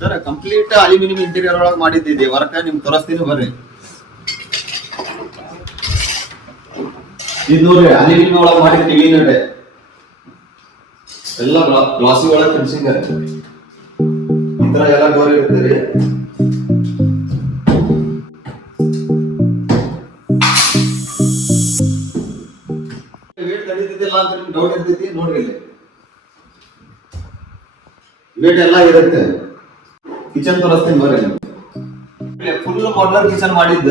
Sir complete aluminium interior ಒಳಗೆ ಮಾಡಿದ್ದಿದೆ work ನಿಮ್ಗೆ ತೋರಿಸ್ತೀನಿ ಬರ್ರಿ. ಇದು ನೋಡ್ರಿ ಅಲ್ಯೂಮಿನಿಯಂ ಒಳಗೆ ಮಾಡಿರ್ತೀವಿ ನೋಡಿ, ಎಲ್ಲ ಗ್ಲಾಸಿ ಒಳಗೆ ಫಿನಿಶಿಂಗ್ ಈ ತರ ಎಲ್ಲ ಡೋರ್ ಇರ್ತೀರಿ. ವೇಟ್ ತಡೀತಿದ್ದಿಲ್ಲ ಅಂತ ನಿಮ್ಗೆ ಡೌಟ್ ಇರ್ತೈತಿ ನೋಡ್ರಿ, ಇಲ್ಲಿ ವೇಟ್ ಎಲ್ಲ ಇರುತ್ತೆ. ಕಿಚನ್ ತೋರಿಸ್ತೀನಿ ಬರ್ರಿ, ಫುಲ್ ಮಾಡ್ಲರ್ ಕಿಚನ್ ಮಾಡಿದ್ದ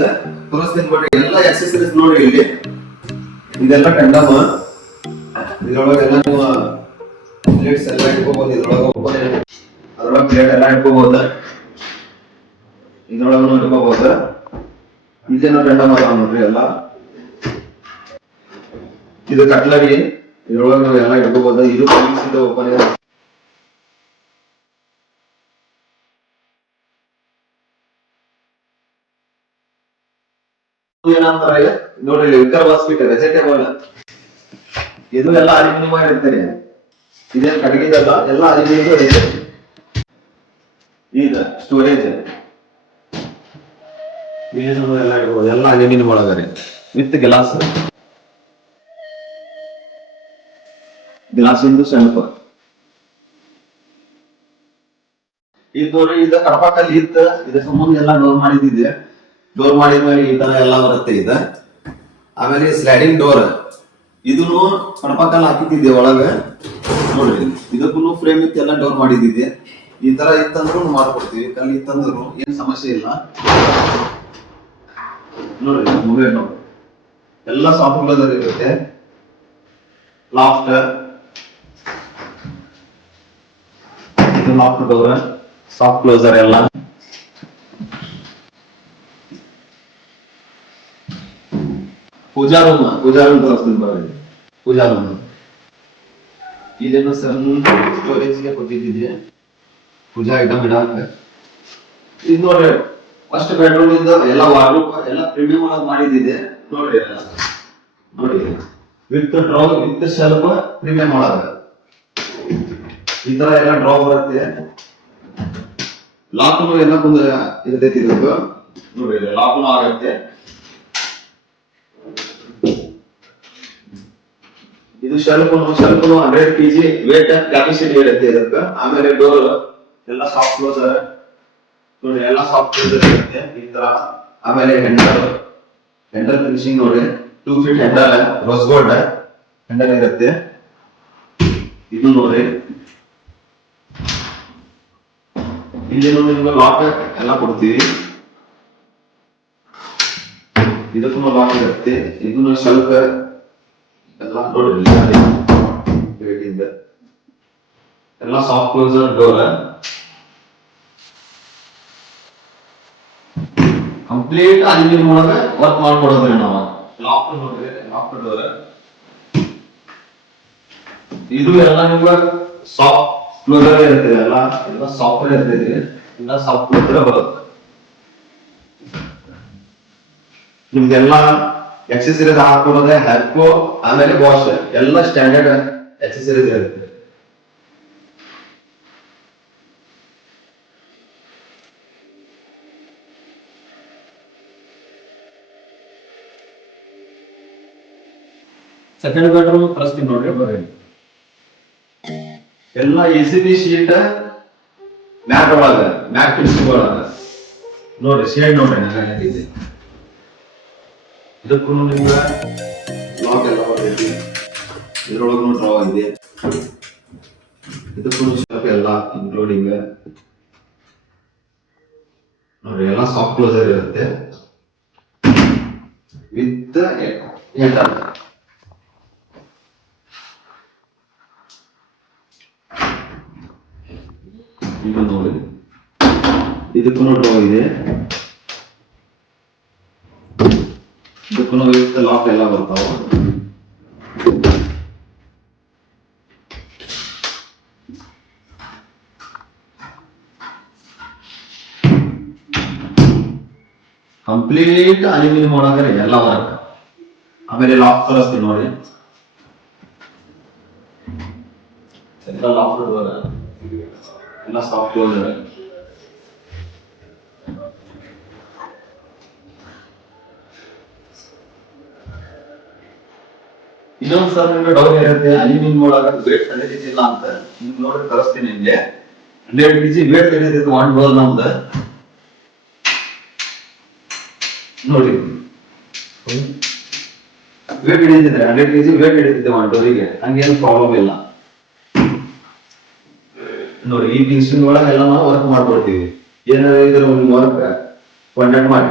ತೋರಿಸ್ತೀನಿ ಬರ್ರಿ. ಎಲ್ಲ ಎಕ್ಸೆಸರೀಸ್ ನೋಡ್ರಿ, ಇಲ್ಲಿ ಇದೆಲ್ಲ ಟೆಂಡಮ್, ಇದ್ರೊಳಗೆಲ್ಲ ನೀವು ಪ್ಲೇಟ್ಸ್ ಎಲ್ಲ ಇಟ್ಕೋಬಹುದು, ಅದ್ರೊಳಗೆ ಪ್ಲೇಟ್ ಎಲ್ಲ ಇಟ್ಕೋಬಹುದು, ಇದ್ರೊಳಗೂ ಇಟ್ಕೋಬಹುದು. ಇದೇನೋ ಟೆಂಡಮ್ ಅದ ನೋಡ್ರಿ ಎಲ್ಲ. ಇದು ಕಟ್ಲರಿ, ಇದ್ರೊಳಗೆ ಎಲ್ಲ ಇಟ್ಕೋಬಹುದು. ಇದು ಓಪನ್ ಇದೆ. ಏನಂತಾರೆ ನೋಡ್ರಿ, ವಿಕರ್ ಬಾಸ್ಕೆಟ್ ವೆಜಿಟೇಬಲ್, ಇದು ಎಲ್ಲ ಅಲ್ಯೂಮಿನಿಯಂ ಆಗಿರ್ತಾರೆ. ಇದೇನು ಕಟ್ಟಿಗೆದಲ್ಲ, ಎಲ್ಲ ಅಲ್ಯೂಮಿನಿಯಂ ಇದೆ. ಈಗ ಸ್ಟೋರೇಜ್ ಏನು ಎಲ್ಲ ಇಡ್ಬೋದು, ಎಲ್ಲ ಅಲ್ಯೂಮಿನಿಯಂ ಒಳಗಡೆ ವಿತ್ ಗ್ಲಾಸ್, ಗ್ಲಾಸ್ ಇಂದು ಸ್ವಲ್ಪ. ಇದು ನೋಡ್ರಿ, ಇದು ಕಡಪಾಕಲ್ಲಿ ಇತ್ತ, ಇದಕ್ಕೆ ಮುಂದೆ ಎಲ್ಲ ಡೋರ್ ಮಾಡಿದ್ದಿದೆ. ಡೋರ್ ಮಾಡಿದ್ಮೇಲೆ ಈ ತರ ಎಲ್ಲ ಬರುತ್ತೆ ಇದು. ಆಮೇಲೆ ಸ್ಲೈಡಿಂಗ್ ಡೋರ್, ಇದನ್ನು ಕಡಪಾಕಲ್ಲಿ ಹಾಕಿದ್ದಿದೆ ಒಳಗೆ ನೋಡ್ರಿ. ಇದಕ್ಕೂ ಫ್ರೇಮ್ ಇತ್ತು, ಎಲ್ಲ ಡೋರ್ ಮಾಡಿದ್ದಿದೆ. ಈ ತರ ಇತ್ತಂದ್ರು ಮಾಡ್ಕೊಡ್ತೀವಿ, ಕಲ್ಲಿ ಇತ್ತಂದ್ರು ಏನ್ ಸಮಸ್ಯೆ ಇಲ್ಲ ನೋಡ್ರಿ. ಮೂವೇ ನೋಡ್ರಿ, ಎಲ್ಲ ಸಾಫ್ಟ್ ಇರುತ್ತೆ. ಲಾಫ್ಟ್, ಇದು ಲಾಫ್ಟ್ ಡೋರ್, ಸಾಫ್ಟ್ ಕ್ಲೋಸರ್ ಎಲ್ಲ. ಪೂಜಾ ರೂಮ್ ತೋರಿಸ್ತೀನಿ ಬರ್ರಿ. ಪೂಜಾ ರೂಮ್ ಇದೇನು ಸ್ಟೋರೇಜ್ಗೆ ಕೊಟ್ಟಿದ್ದಿದೆ, ಪೂಜಾ ಐಟಮ್ ಇಡಾಕ. ಇದು ನೋಡ್ರಿ ಫಸ್ಟ್ ಬೆಡ್ರೂಮ್ ಇಂದ ಎಲ್ಲ ವಾರ್ಡ್ರೋಬ್ ಎಲ್ಲ ಪ್ರೀಮಿಯಂ ಒಳಗೆ ಮಾಡಿದ್ದಿದೆ ನೋಡ್ರಿ. ನೋಡಿ with draw with shelf premium ಒಳಗೆ ಈ ತರ ಎಲ್ಲ ಡ್ರಾ ಬರುತ್ತೆ. ಲಾಕ್ನು ಎಲ್ಲ ಮುಂದೆ ಇರ್ತೈತಿ ಇದಕ್ಕೆ ನೋಡ್ರಿ, ಲಾಕ್ನು ಆಗತ್ತೆ. ಇದು ಶೆಲ್ಫ್ 100 kg ವೇಟ್ ಕ್ಯಾಪಾಸಿಟಿ ಇರುತ್ತೆ ಇದಕ್ಕೆ. ಆಮೇಲೆ ಡೋರ್ ಎಲ್ಲ ಸಾಫ್ಟ್ ಕ್ಲೋಸರ್ ನೋಡಿ, ಎಲ್ಲ ಸಾಫ್ಟ್ ಕ್ಲೋಸರ್ ಇರುತ್ತೆ ಈ ತರ. ಆಮೇಲೆ ಹ್ಯಾಂಡಲ್ ಫಿನಿಶಿಂಗ್ ನೋಡಿ, 2 feet handle, rose gold handle ಇರುತ್ತೆ. ಇದು ನೋಡಿ, ಇಲ್ಲಿ ನಿಮ್ಗೆ ಲಾಕ್ ಎಲ್ಲ ಕೊಡ್ತೀವಿ. ಇದಕ್ಕೂ ಲಾಕ್ ಇರುತ್ತೆ. ಇದನ್ನು ಸ್ವಲ್ಪ ಎಲ್ಲ ನೋಡಿ, ಎಲ್ಲ soft closer door. Complete aluminium ಒಳಗೆ ವರ್ಕ್ ಮಾಡ್ಕೊಡೋದ್ರಿ ನಾವು. ಲಾಕ್ ನೋಡ್ರಿ, ಲಾಕ್ ಡೋರ್. ಇದು ಎಲ್ಲ ನಿಮ್ಗೆ ಸಾಫ್ಟ್ ಕ್ಲೋಸರ್ ಇರ್ತದೆ, ಎಲ್ಲ ಸಾಫ್ಟ್ವೇರ್ ಇರ್ತದೆ, ಎಲ್ಲ ಸಾಫ್ಟ್ ಕ್ಲೋಸರ್ ಬರುತ್ತೆ. ನಿಮ್ದೆಲ್ಲ ಎಕ್ಸೆಸರೀಸ್ ಹಾಕೋದೇ ಹ್ಯಾಕೋ, ಆಮೇಲೆ ವಾಶ್ ಎಲ್ಲ ಸ್ಟ್ಯಾಂಡರ್ಡ್ ಎಕ್ಸೆಸರೀಸ್ ಇರುತ್ತೆ. ಸೆಕೆಂಡ್ ಬೆಡ್ರೂಮ್ ಫಸ್ಟ್ ನೋಡ್ರಿ ಬರ್ರಿ. ಎಲ್ಲ ಎಸಿಬಿ ಶೀಟ್ ಮ್ಯಾಟ್ ಒಳಗ, ಮ್ಯಾಟ್ ಫಿನಿಶಿಂಗ್ ಒಳಗ ನೋಡ್ರಿ. ಶೇಡ್ ನೋಡ್ರಿ ಹೇಗಿದೆ. ಇದಕ್ಕೂ ನಿಮ್ಗೆ ಲಾಕ್ ಎಲ್ಲ ಬರ್ತೈತಿ, ಇದ್ರೊಳಗೂ ಡ್ರಾ ಇದೆ. ಇದಕ್ಕೂ ಶಾಪ್ ಎಲ್ಲ ಇನ್ಕ್ಲೂಡಿಂಗ್ ನೋಡ್ರಿ, ಎಲ್ಲ ಸಾಫ್ಟ್ ಕ್ಲೋಸರ್ ಇರುತ್ತೆ ವಿತ್ ಹ್ಯಾಂಡಲ್. ಇದು ನೋಡಿ, ಇದಕ್ಕೂ ಡ್ರಾ ಇದೆ, ಇದಕ್ಕೂ ವಿತ್ ಲಾಕ್ ಎಲ್ಲ ಬರ್ತಾವ. ಕಂಪ್ಲೀಟ್ ಅಲ್ಯೂಮಿನಿಯಂ ಒಳಗಡೆ ಎಲ್ಲ ವರ್ಕ್. ಆಮೇಲೆ ಲಾಕ್ ತೋರಿಸ್ತೀನಿ ನೋಡಿ, ಎಲ್ಲ ಲಾಕ್ ಎಲ್ಲ ಸಾಫ್ಟ್ ಕ್ಲೋಸರ್. ಇನ್ನೊಂದು ಸರ್ ನಿಮ್ಗೆ ಡೌಟ್ ಇರುತ್ತೆ ಅಲ್ಯೂಮಿನಿಯಂ ಒಳಗ ವೇಟ್ ತಡೆದಿಲ್ಲ ಅಂತ ನಿಮ್ಗೆ ನೋಡಿ ಕಳಿಸ್ತೀನಿ ನಿಮ್ಗೆ 100 kg ವೇಟ್ ತಡೆದಿದ್ದು 1 ಡೋರ್ ನಮ್ದು ನೋಡಿ ವೇಟ್ ಹಿಡಿದಿದ್ರೆ 100 kg ವೇಟ್ ಹಿಡಿದಿದ್ದೆ 1 ಡೋರಿಗೆ ಹಂಗೇನು ಪ್ರಾಬ್ಲಮ್ ಇಲ್ಲ ನೋಡಿ ಈ ಮಿಷಿನ್ ಒಳಗೆ ಎಲ್ಲ ನಾವು ವರ್ಕ್ ಮಾಡ್ಕೊಡ್ತೀವಿ ಏನಾದ್ರು ಇದ್ರೆ ಒಂದು ವರ್ಕ್ ಕಾಂಟ್ಯಾಕ್ಟ್ ಮಾಡಿ